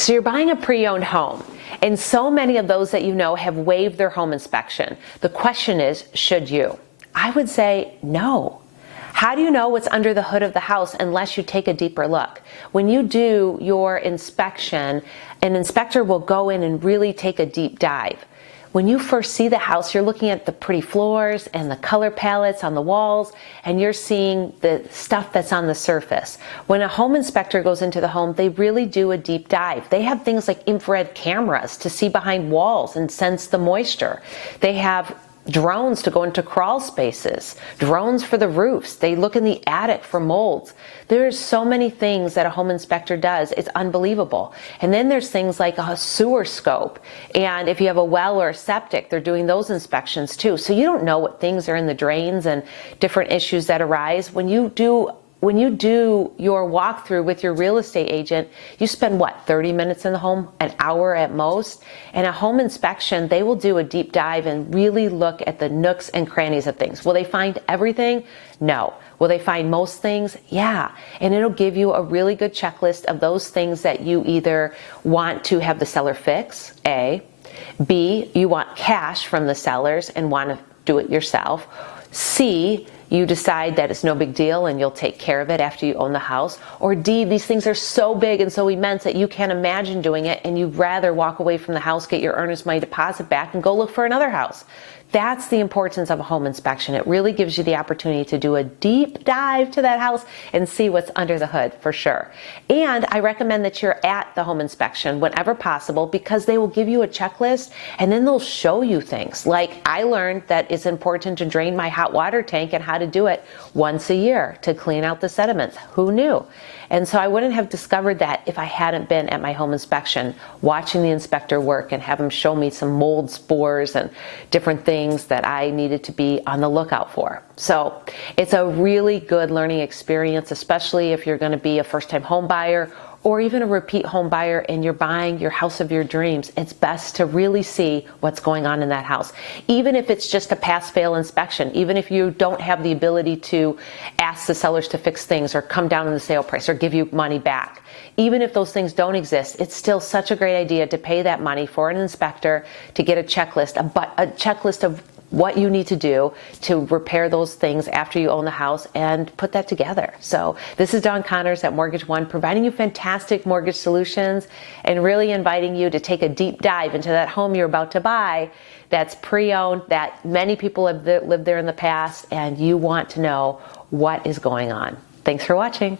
So you're buying a pre-owned home, and so many of those that you know have waived their home inspection. The question is, should you? I would say no. How do you know what's under the hood of the house unless you take a deeper look? When you do your inspection, an inspector will go in and really take a deep dive. When you first see the house, you're looking at the pretty floors and the color palettes on the walls, and you're seeing the stuff that's on the surface. When a home inspector goes into the home, they really do a deep dive. They have things like infrared cameras to see behind walls and sense the moisture. They have drones to go into crawl spaces, drones for the roofs. They look in the attic for molds. There's so many things that a home inspector does. It's unbelievable. And then there's things like a sewer scope. And if you have a well or a septic, they're doing those inspections too. So you don't know what things are in the drains and different issues that arise. When you do your walkthrough with your real estate agent, you spend what, 30 minutes in the home, an hour at most? And a home inspection, they will do a deep dive and really look at the nooks and crannies of things. Will they find everything? No. Will they find most things? Yeah. And it'll give you a really good checklist of those things that you either want to have the seller fix, A. B, you want cash from the sellers and want to do it yourself. C, you decide that it's no big deal and you'll take care of it after you own the house. Or D, these things are so big and so immense that you can't imagine doing it and you'd rather walk away from the house, get your earnest money deposit back, and go look for another house. That's the importance of a home inspection. It really gives you the opportunity to do a deep dive to that house and see what's under the hood for sure. And I recommend that you're at the home inspection whenever possible, because they will give you a checklist and then they'll show you things. Like, I learned that it's important to drain my hot water tank and how to do it once a year to clean out the sediments. Who knew? And so I wouldn't have discovered that if I hadn't been at my home inspection, watching the inspector work and have him show me some mold spores and different things that I needed to be on the lookout for. So it's a really good learning experience, especially if you're going to be a first-time home buyer or even a repeat home buyer and you're buying your house of your dreams. It's best to really see what's going on in that house. Even if it's just a pass-fail inspection, even if you don't have the ability to ask the sellers to fix things or come down in the sale price or give you money back. Even if those things don't exist, it's still such a great idea to pay that money for an inspector to get a checklist, a checklist of what you need to do to repair those things after you own the house and put that together. So this is Dawn Connors at Mortgage One, providing you fantastic mortgage solutions and really inviting you to take a deep dive into that home you're about to buy that's pre-owned, that many people have lived there in the past, and you want to know what is going on. Thanks for watching.